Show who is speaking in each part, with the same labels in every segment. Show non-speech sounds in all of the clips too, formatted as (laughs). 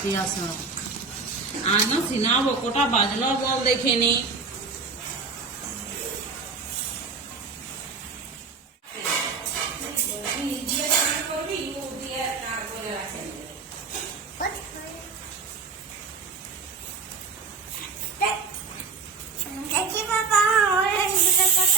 Speaker 1: ঠিক আছে সিনা বকটা বাজলো বল দেখিনি
Speaker 2: দেখি বাবা আমার এগুলো কত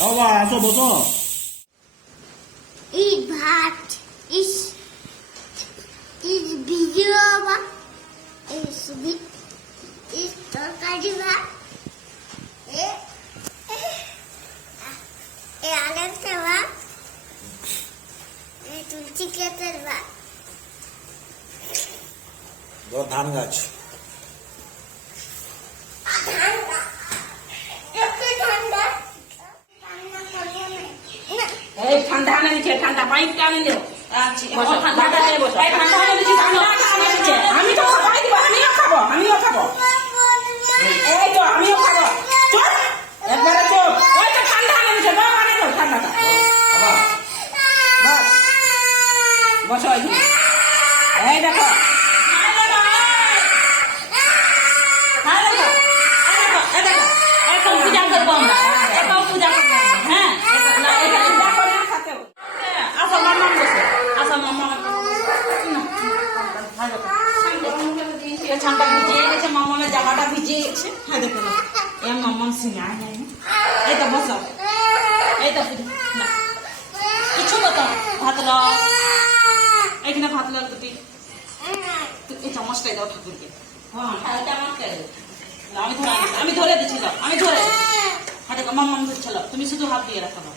Speaker 3: বাবা আসো বসো
Speaker 2: এই ভাত ইস ইস ভিডিও বাবা ইস ভি- ইস তরকারি ভাত এ এ আলেমটা ভাত এ তুলসী কেতের ভাত
Speaker 3: ধান গাছ
Speaker 2: ঠান্ডা একটু ঠান্ডা ঠান্ডা করব না না
Speaker 1: এই ঠান্ডা আনে দিচ্ছে ঠান্ডা পাইপ টানে দেবো ঠান্ডাটা নিয়ে এই ঠান্ডা ঠান্ডা আমি তো দিব আমিও খাব আমিও খাব। এই তো আমিও খাব চুপ একবারে চুপ ওই তো ঠান্ডা আনে দিচ্ছে দাও আনে দাও ঠান্ডাটা বস বসো এখানে এই দেখো এই দেখো, এই দেখো, এই দেখো, এই দেখো, এখন পূজা করব আমরা এখন পূজা করব আমরা, হ্যাঁ না, এটা পূজা করে না খেতে হবে। হ্যাঁ, আসো মাম্মা বসো আসো মাম্মা ছানটা ভিজিয়ে গেছে মামানের জামাটা ভিজিয়ে গেছে। হ্যাঁ দেখো না এ মাম্মাম সিঙ্গার নাই এই তো বসো। এই তো কিছু বতো ভাত লও এখানে ভাত লও দুটি এই চামচটাই দাও ঠাকুরকে। হ্যাঁ হ্যাঁ আমি ধরে আমি ধরে দিচ্ছি আমি ধরে। হাতে মাম্মাম ধরছিল তুমি শুধু হাত দিয়ে রাখো হ্যাঁ,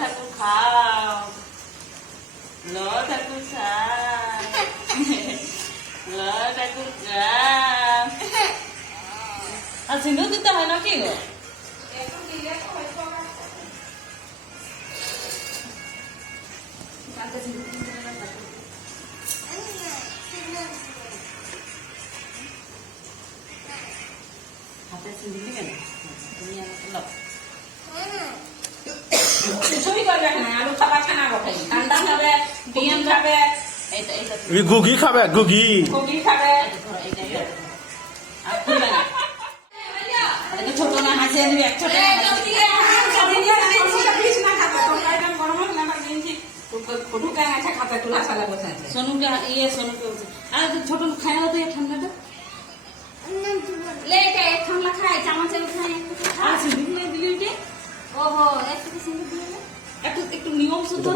Speaker 1: ঠাকুর খাও ল ঠাকুর খাও ল ঠাকুর খাও আর সিন্ধু দিতে হয় না কি গো হাতে সিন্ধু দিবে না তুমি আমাকে লও কিছুই করবে না আলু খাবা খানা খাই ঠান্ডা খাবে ডিম খাবে
Speaker 3: ঘুগি খাবে ঘুগি
Speaker 1: ঘুগি খাবে। ছোট না হাসি আমি এক ছোট সোনুকে ইয়ে সোনুকে আর ছোট খায় তো ঠান্ডাটা
Speaker 2: লেটে ঠান্ডা খায় চামচে খায়
Speaker 1: আর সিঁদুর দিলি
Speaker 2: ওহো একটু সিঁদুর দিলে।
Speaker 1: একটু একটু নিয়ম শুদ্ধ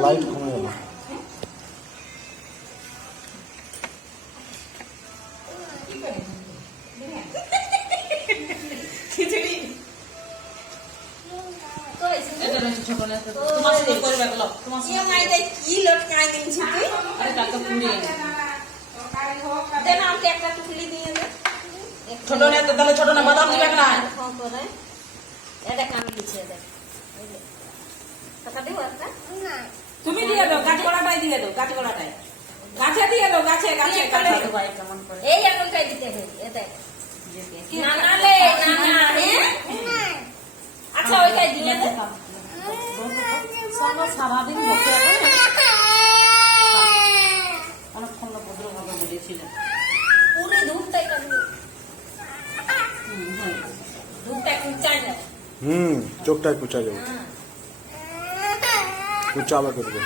Speaker 2: ইএমআইটা কি লটকাই দিনছি তুই
Speaker 1: আরে তা তো পুরি
Speaker 2: দেন আমাকে একটা টুকলি দিয়ে দে
Speaker 1: ছোট না তো তাহলে ছোট না বাদাম দিবে না
Speaker 2: হ্যাঁ করে এটা কান দিছে দে কাটাতে হবে না
Speaker 1: তুমি দিয়ে দাও কাট করাটাই দিয়ে দাও কাট করাটাই গাছে দিয়ে দাও গাছে গাছে কাটে
Speaker 2: এই আঙুলটাই দিতে হবে এটা না না লে না না আচ্ছা ওইটাই দিয়ে দাও
Speaker 1: হুম
Speaker 3: চোখটাই কুচা যাবে। কুচা আবার করবে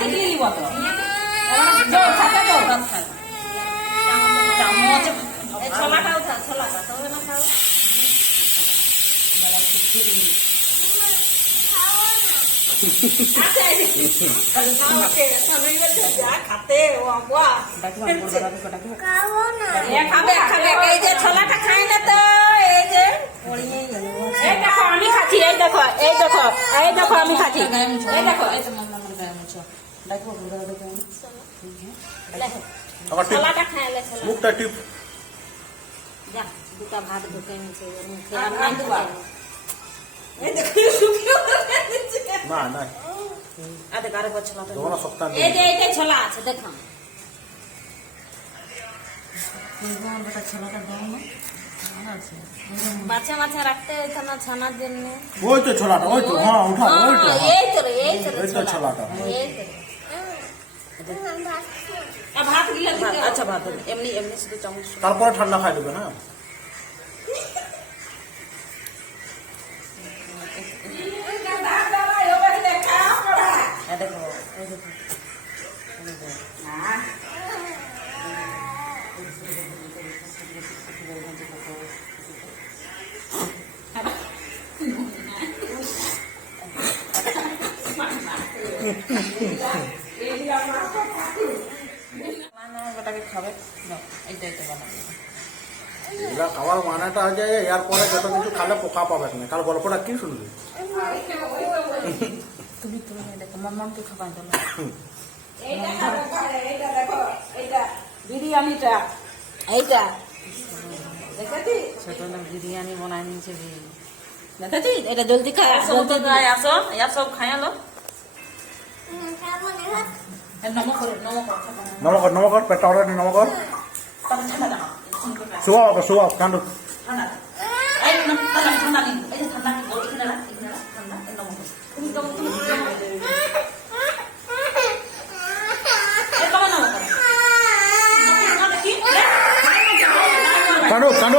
Speaker 2: টিকলি
Speaker 1: দিব তো এবার দাও,
Speaker 2: ছোলাটা খাই না তো এই যে
Speaker 1: এই দেখো আমি খাচ্ছি এই দেখো এই দেখো এই দেখো আমি খাচ্ছি এই দেখো
Speaker 2: ছোলাটা খাইলে
Speaker 3: মুখটা টিপ
Speaker 2: যা দুটা ভাত ঢুকে নিচে
Speaker 1: আর ভাত
Speaker 2: নাই
Speaker 1: দেবা? এই দেখো
Speaker 3: না না।
Speaker 1: আর দেখ আরেকবার ছোলাটা
Speaker 3: দেবো না সপ্তাহ
Speaker 2: এই যে ছোলা আছে দেখো।
Speaker 1: বেটা ছোলাটা দাও না
Speaker 2: বাচ্চা মাছা রাখতে হইতো না ছানার জন্য।
Speaker 3: ওই তো ছোলাটা ওই তো হ্যাঁ উঠা ওই তো হ্যাঁ।
Speaker 2: এই তো এই তো রে
Speaker 3: তো ছোলাটা।
Speaker 2: এই তো
Speaker 1: আর ভাত গিলা আচ্ছা ভাত। এমনি এমনি শুধু চামচ।
Speaker 3: তারপরে ঠান্ডা খাই দেবে হ্যাঁ এগুলা খাওয়ার মানাটা যায় এরপরে যত কিছু খালে পোকা পাবে না কাল গল্পটা কি শুনবি
Speaker 1: তুমি তুমি দেখো মাম্মামকে খাবাই দাও। (laughs) বিরিয়ানিটা
Speaker 2: এইটা।
Speaker 1: দেখেছি? ছোট না বিরিয়ানি বানাই নিয়েছে দেখেছি?
Speaker 2: এটা জলদি খা
Speaker 1: আসো আসো। সব নমক করো
Speaker 3: নমকর নমকর পেটটা অর্ডার নমকর ওকে শুয়াও কান্ড
Speaker 1: ঠান্ডা। ঠান্ডা 站住
Speaker 3: 站住